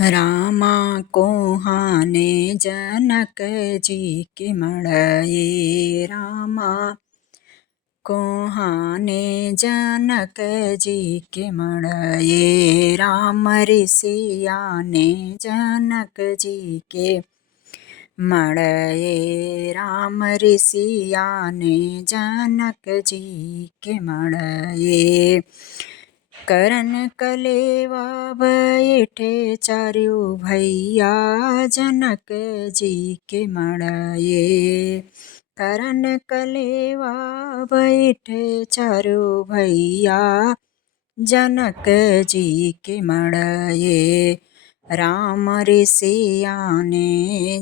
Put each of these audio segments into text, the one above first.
रामा कोहाने जनक जी के मड़ये। रामा कोहाने जनक जी के मड़ये। राम ऋषिया ने जनक जी के मड़ये। राम ऋषिया ने जनक जी के मड़ये। करन कलेवा बैठे चारु भैया जनक जी के मड़ये। करन कलेवा बैठे चारु भैया जनक जी के मड़ये। राम ऋषिया ने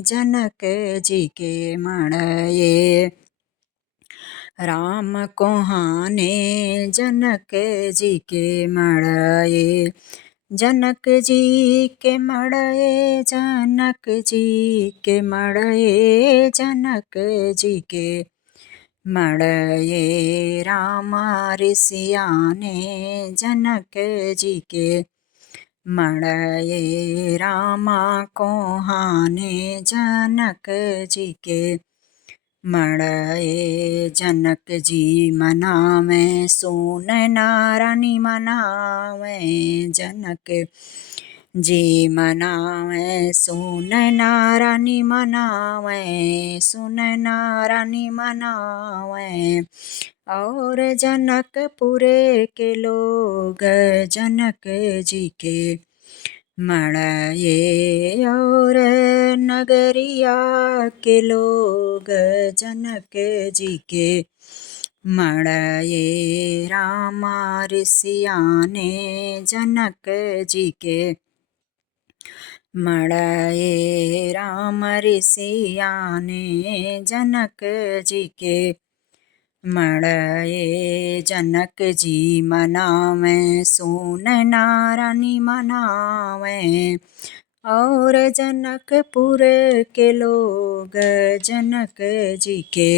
जनक जी के मड़ये। राम कोहाने जनक जी के मड़ये। जनक जी के मड़ये। जनक जी के मड़ये। जनक जी के मड़ये। राम ऋषिया ने जनक जी के मड़ये। रामा कोहाने जनक जी के मड़ये। जनक जी मनावे सुन नारानी मनावे। जनक जी मनावे सुन नारानी मनावे। सुन नारानी मनावे। और जनकपुरे के लोग जनक जी के मड़ये। और नगरिया के लोग जनक जी के मड़ये। रामा ऋषिया ने जनक जी के मड़ये। राम ऋषिया ने जनक जी के मड़ये। जनक जी मनावे सुन नारानी मनावे। और जनकपुर के लोग जनक जी के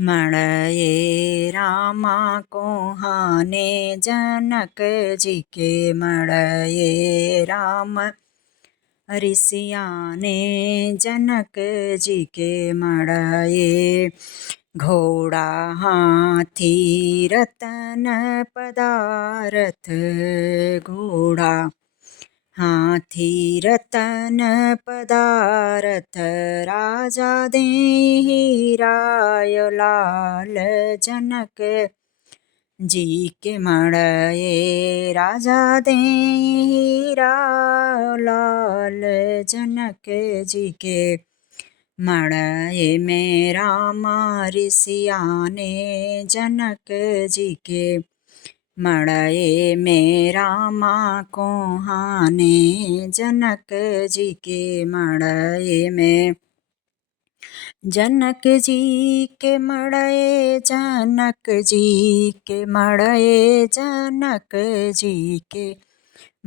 मड़ये। रामा कोहाने जनक जी के मड़ये। राम ऋषिया ने जनक जी के मड़ये। घोड़ा हाथी रतन पदारथ। घोड़ा हाथी रतन पदारथ। राजा देहि राय लाल जनक जी के मड़ये। राजा देहि राय लाल जनक जी के मड़ये में। रामा ऋषिया ने जनक जी के मड़ये में। रामा कोहाने जनक जी के मड़ये में। जनक जी के मड़ये। जनक जी के मड़ये। जनक जी के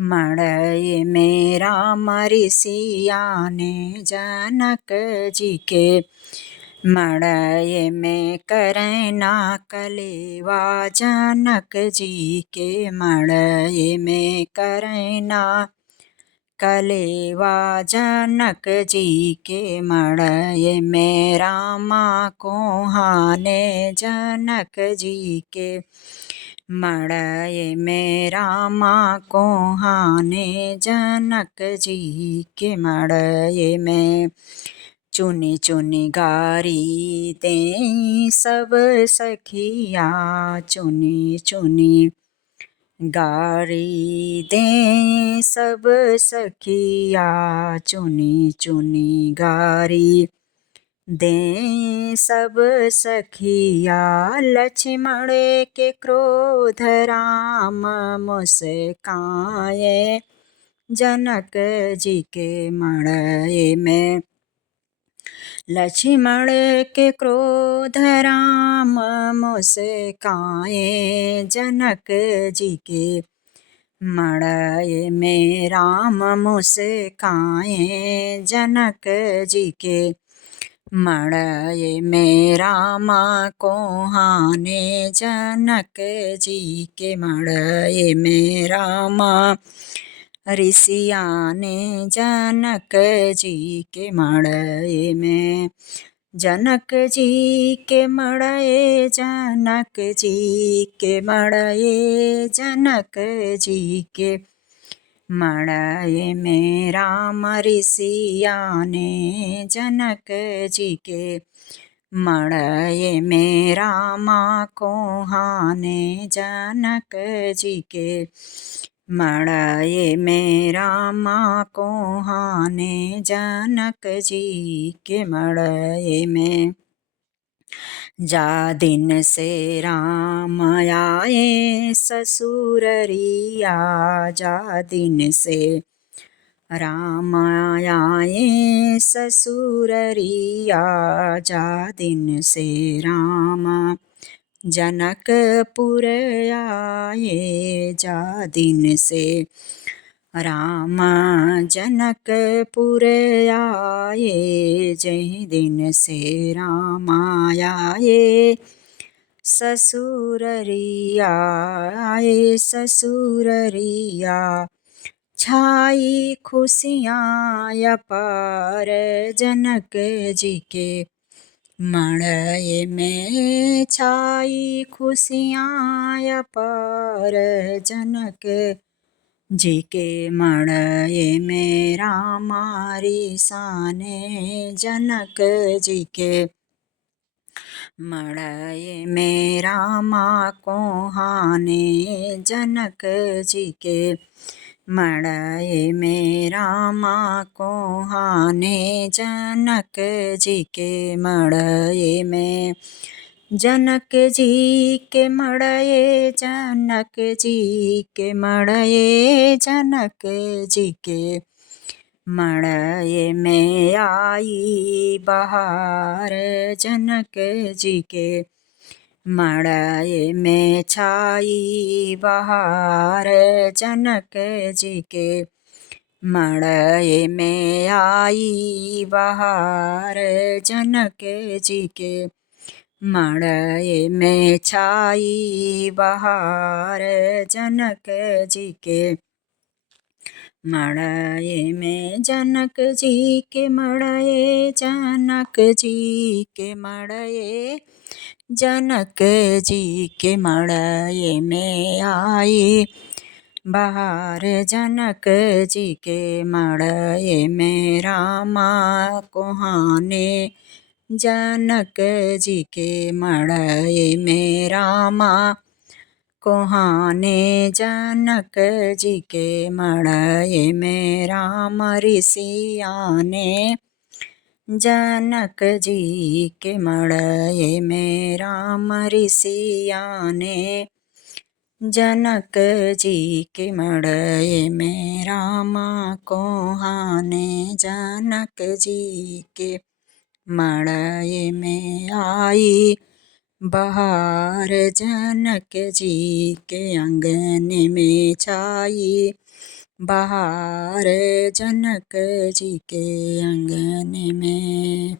मड़ये में। राम ऋषिया ने जनक जी के मड़ये में। करैना कलेवा जनक जी के मड़ये में। करैना कलेवा जनक जी के मड़ये में। रामा कोहाने जनक जी के मड़ये में। रामा कोहाने जनक जी के मड़ये में। चुनी चुनी गारी दें सब सखिया। चुनी चुनी गारी दें सब सखिया। चुनी चुनी गारी दें सब सखिया। लक्ष्मण के क्रोध राम मुस्काए जनक जी के मड़ये में। लक्ष्मण के क्रोध राम मुस्काए जनक जी के मड़ये में। राम मुस्काए जनक जी के मड़ये में। रामा कोहाने जनक जी के मड़ये में। रामा ऋषिया ने जनक जी के मड़ई में, जनक जी के मड़ई, जनक जी के मड़ई, जनक जी के मड़ई में राम ऋषिया ने जनक जी के मड़ई में रामा कोहाने जनक जी के मड़ई में रामा कोहाने जनक जी के मड़ई में। जा दिन से राम आए ससुररिया, जा दिन से राम आए ससुररिया, जा दिन से राम जनकपुर आए, जा दिन से राम जनकपुर आए, जय दिन से राम आए ससुररिया, आए ससुररिया, छाई खुशियाँ अपार जनक जी के मड़ई में, छाई खुशियाँ अपार जनक जी के मड़ई में रामा रिसाने जनक जी के मड़ई में रामा कोहाने जनक जी के मड़ई में रामा कोहाने जनक जी के मड़ई में, जनक जी के मड़ई, जनक जी के मड़ई, जनक जी के मड़ई में आई बहार जनक जी के मड़ई में छाई बहार जनक जी के मड़ई में आई बहार जनक जी के मड़ई में छाई बहार जनक जी के मड़ई में, जनक जी के मड़ई, जनक जी के मड़ई, जनक जी के मड़ई में आई बहार जनक जी के मड़ई में रामा कोहाने जनक जी के मड़ई में रामा कोहाने जनक जी के मड़ई में राम ऋषिया ने जनक जी के मड़ई में राम ऋषिया ने जनक जी के मड़ई में रामा कोहाने जनक जी के मड़ई में आई बहार जनक जी के आंगन में छाई बहार जनक जी के आंगन में।